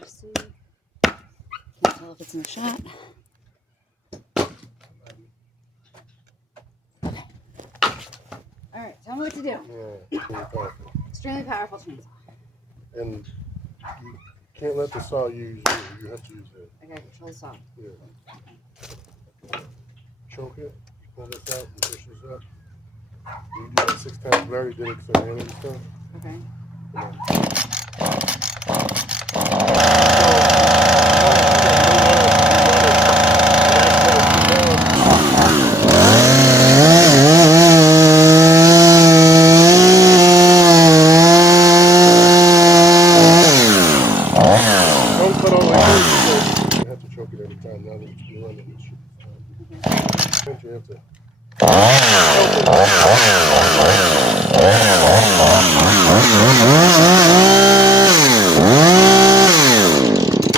to see. Can't tell if it's in the shot. Okay. All right, tell me what to do. Yeah, extremely powerful. Extremely powerful chainsaw. And you can't let the saw use you. You have to use it. Okay, control the saw. Yeah. Choke it, pull this out, and push this up. You do that 6 times. We already did it because I ran it and stuff. Okay. Don't cut all like this. You have to choke it every time. Now that it's been running, it should be fine. You have to.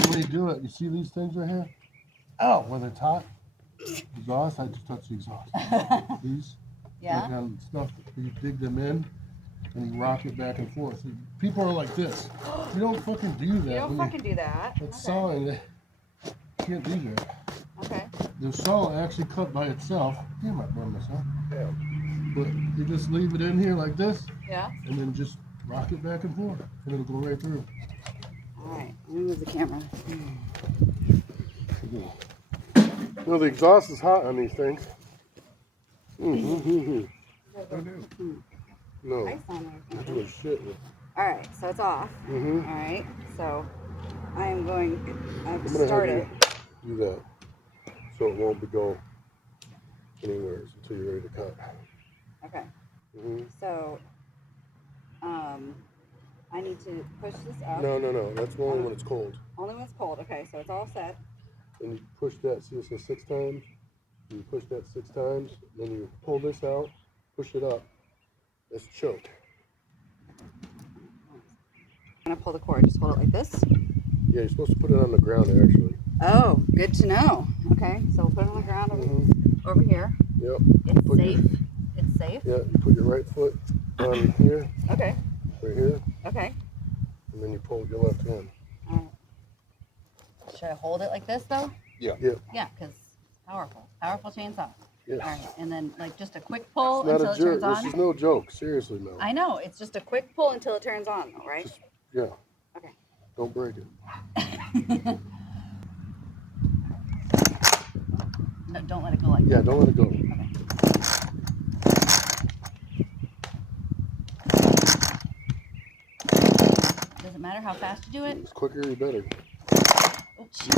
When you do it, you see these things right here? Oh, where they're taut? Exhaust, I just touch the exhaust. These? Yeah. Like stuff, you dig them in and you rock it back and forth. People are like this. You don't fucking do that. You don't fucking do that. It's sawing. You can't do that. Okay. The saw actually cut by itself. You might burn myself. Yeah. But you just leave it in here like this. Yeah. And then just rock it back and forth. And it'll go right through. Alright, let me move the camera. You know, the exhaust is hot on these things. No. Ice on there. It's doing shit with. Alright, so it's off. Alright, so I am going to start it. Do that. So it won't go anywhere until you're ready to cut. Okay. So, I need to push this up. No. That's only when it's cold. Only when it's cold. Okay, so it's all set. And you push that, see it says 6 times? You push that 6 times, then you pull this out, push it up. It's choked. I'm going to pull the cord. Just hold it like this. Yeah, you're supposed to put it on the ground actually. Oh, good to know. Okay, so we'll put it on the ground over here. Yep. It's safe. It's safe. Yeah, you put your right foot on here. Okay. Right here. Okay. And then you pull your left hand. All right. Should I hold it like this though? Yeah. Yeah, because it's powerful. Powerful chainsaw. Yeah. All right, and then like just a quick pull It's not until a it jerk. turns on. This is no joke. Seriously, Mel. I know. It's just a quick pull until it turns on though, right? Yeah. Okay. Don't break it. No, don't let it go like that. Yeah, don't let it go. Okay. Does it matter how fast you do it? It's quicker, you better. Oh, shit.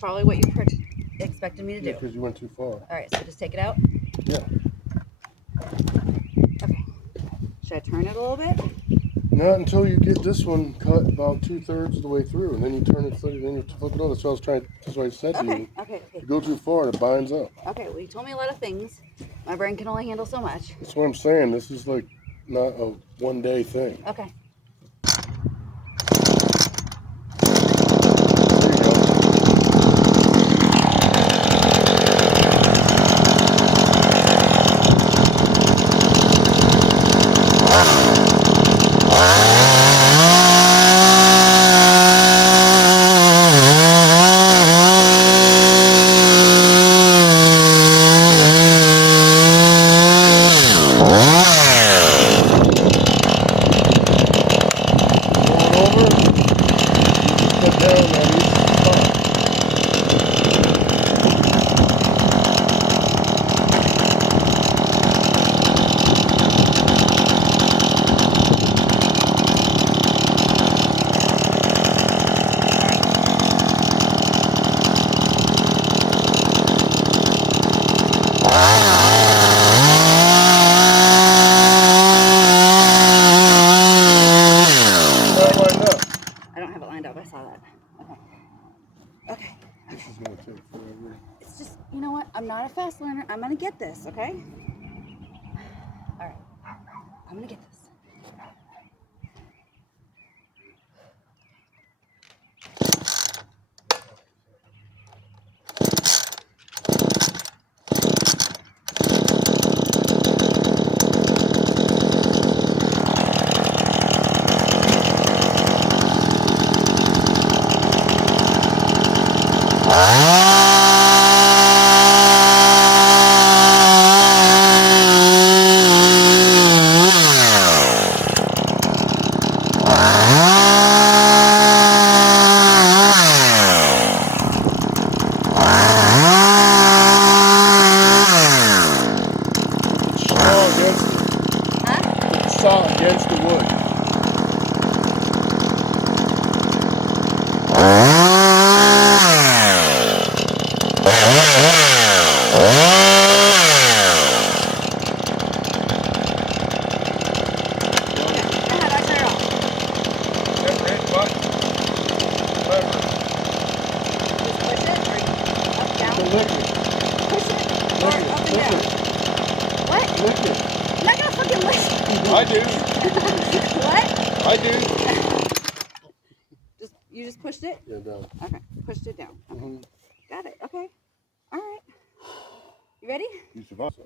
Probably what you expected me to do. Because you went too far. All right, so just take it out. Yeah. Okay. Should I turn it a little bit? Not until you get this one cut about 2/3 of the way through, and then you turn it, then you flip it over. That's what I was trying. That's what I said to you. Okay. You go too far, and it binds up. Okay. Well, you told me a lot of things. My brain can only handle so much. That's what I'm saying. This is like not a one-day thing. Okay. This is gonna take forever. It's just, you know what? I'm not a fast learner. I'm gonna get this, okay? All right. I'm gonna get this. Saw against the wood. I do. What? I do. You just pushed it? Yeah, down. Okay, pushed it down. Okay. Got it. Okay. All right. You ready? You survived.